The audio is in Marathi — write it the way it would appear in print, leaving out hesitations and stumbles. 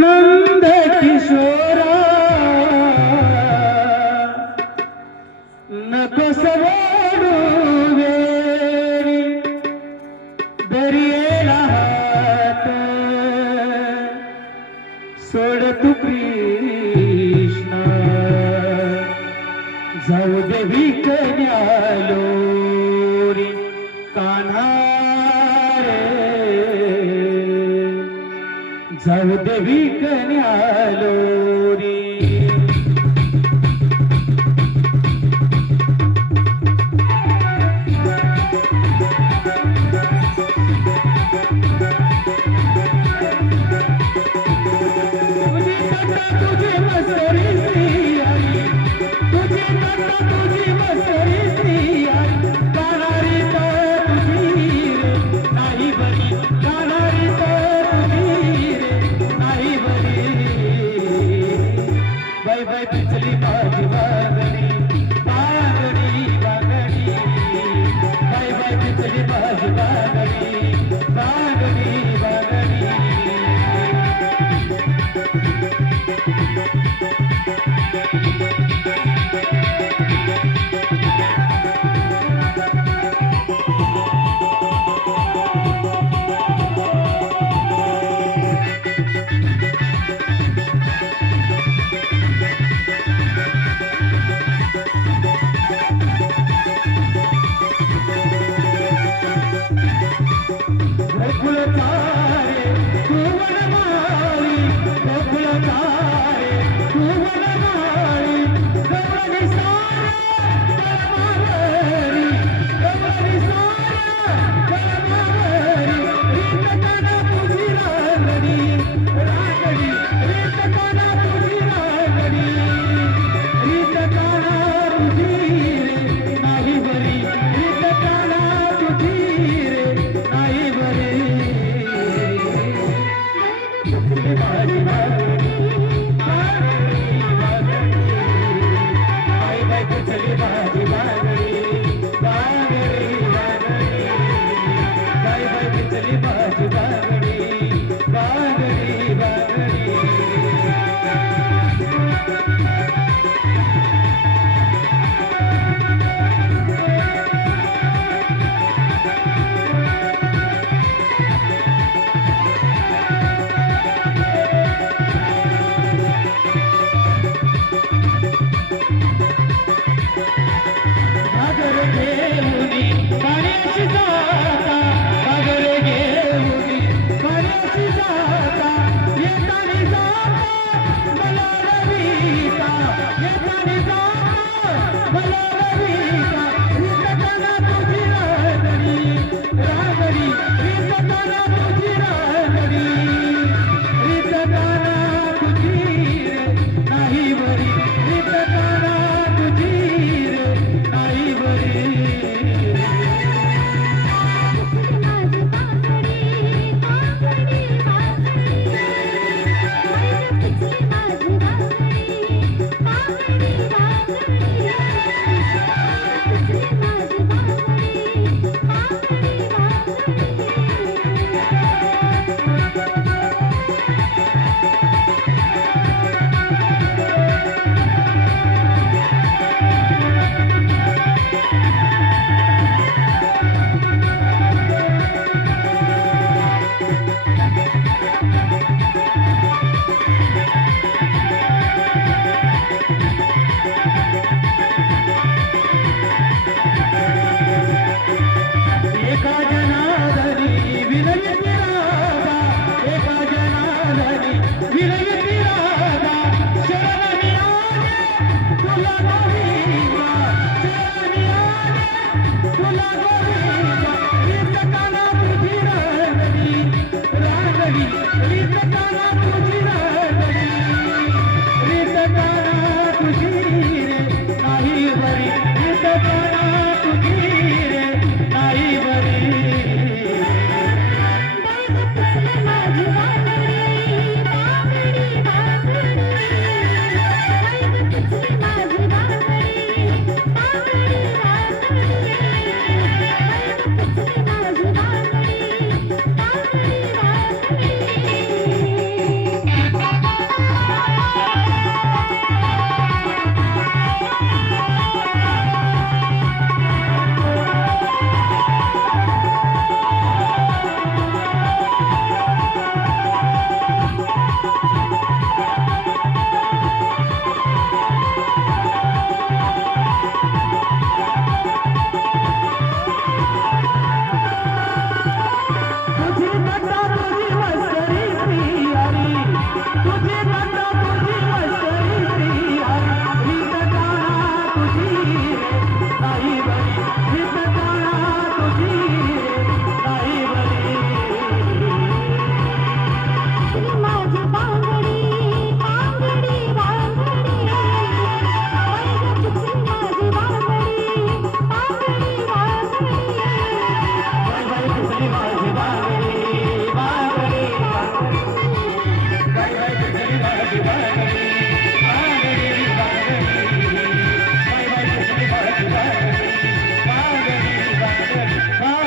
नंद किशोरा नको सवडू वेरी दरियेला हात सोड तू कृष्ण जाऊ दे विकन्यालोरी कान्हा रे जाऊ दे विकन्यालोरी पिचली माझी बागडी बागडी बागडी बाय बाय पिचली माझी बागडी बागडी बागडी तुझी गंगा तुझी मस्करी रीत जाणा तुझी नाही बरी रीत जाणा तुझी नाही बरी माझी बांगडी बांगडी बांगडी माझी बांगडी बांगडी बाई माझी बांगडी बांगडी बाई माझी बांगडी बांगडी बांगडी बाई माझी बांगडी बांगडी बांगडी